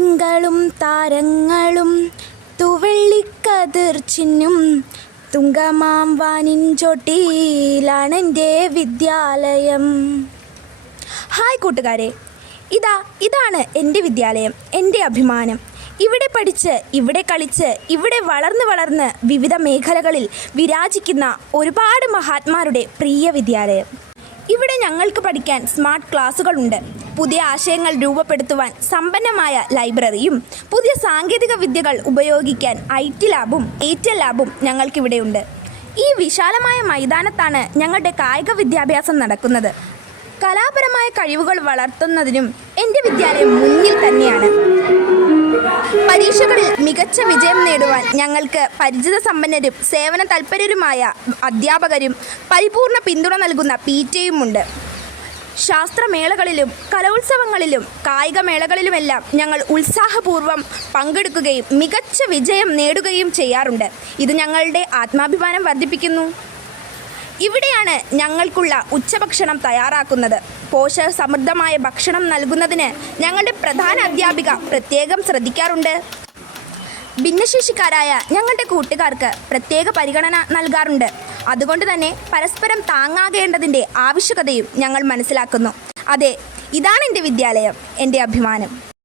തിങ്കളും താരങ്ങളും തുവള്ളിക്കതിർ ചിന്നും തുങ്കമാം വാനിൻ ചോട്ടിയിലാണെന്റെ വിദ്യാലയം. ഹായ് കൂട്ടുകാരെ. ഇതാ ഇതാണ് എന്റെ വിദ്യാലയം എന്റെ അഭിമാനം. ഇവിടെ പഠിച്ച് ഇവിടെ കളിച്ച് ഇവിടെ വളർന്ന് വളർന്ന് വിവിധ മേഖലകളിൽ വിരാജിക്കുന്ന ഒരുപാട് മഹാത്മാരുടെ പ്രിയ വിദ്യാലയം. ഇവിടെ ഞങ്ങൾക്ക് പഠിക്കാൻ സ്മാർട്ട് ക്ലാസ്സുകളുണ്ട്. പുതിയ ആശയങ്ങൾ രൂപപ്പെടുത്തുവാൻ സമ്പന്നമായ ലൈബ്രറിയും പുതിയ സാങ്കേതിക വിദ്യകൾ ഉപയോഗിക്കാൻ ഐ ടി ലാബും ഏറ്റൽ ലാബും ഞങ്ങൾക്കിവിടെയുണ്ട്. ഈ വിശാലമായ മൈതാനത്താണ് ഞങ്ങളുടെ കായിക വിദ്യാഭ്യാസം നടക്കുന്നത്. കലാപരമായ കഴിവുകൾ വളർത്തുന്നതിനും എന്റെ വിദ്യാലയം മുന്നിൽ തന്നെയാണ്. പരീക്ഷകളിൽ മികച്ച വിജയം നേടുവാൻ ഞങ്ങൾക്ക് പരിചിത സമ്പന്നരും സേവന തൽപരരുമായ അധ്യാപകരും പരിപൂർണ പിന്തുണ നൽകുന്ന പി ടിയുമുണ്ട് ശാസ്ത്രമേളകളിലും കലോത്സവങ്ങളിലും കായികമേളകളിലുമെല്ലാം ഞങ്ങൾ ഉത്സാഹപൂർവം പങ്കെടുക്കുകയും മികച്ച വിജയം നേടുകയും ചെയ്യാറുണ്ട്. ഇത് ഞങ്ങളുടെ ആത്മാഭിമാനം വർദ്ധിപ്പിക്കുന്നു. ഇവിടെയാണ് ഞങ്ങൾക്കുള്ള ഉച്ചഭക്ഷണം തയ്യാറാക്കുന്നത്. പോഷക സമൃദ്ധമായ ഭക്ഷണം നൽകുന്നതിന് ഞങ്ങളുടെ പ്രധാന അധ്യാപിക പ്രത്യേകം ശ്രദ്ധിക്കാറുണ്ട്. ഭിന്നശേഷിക്കാരായ ഞങ്ങളുടെ കൂട്ടുകാർക്ക് പ്രത്യേക പരിഗണന നൽകാറുണ്ട്. അതുകൊണ്ട് തന്നെ പരസ്പരം താങ്ങാകേണ്ടതിന്റെ ആവശ്യകതയും ഞങ്ങൾ മനസ്സിലാക്കുന്നു. അതെ ഇതാണ് എന്റെ വിദ്യാലയം എന്റെ അഭിമാനം.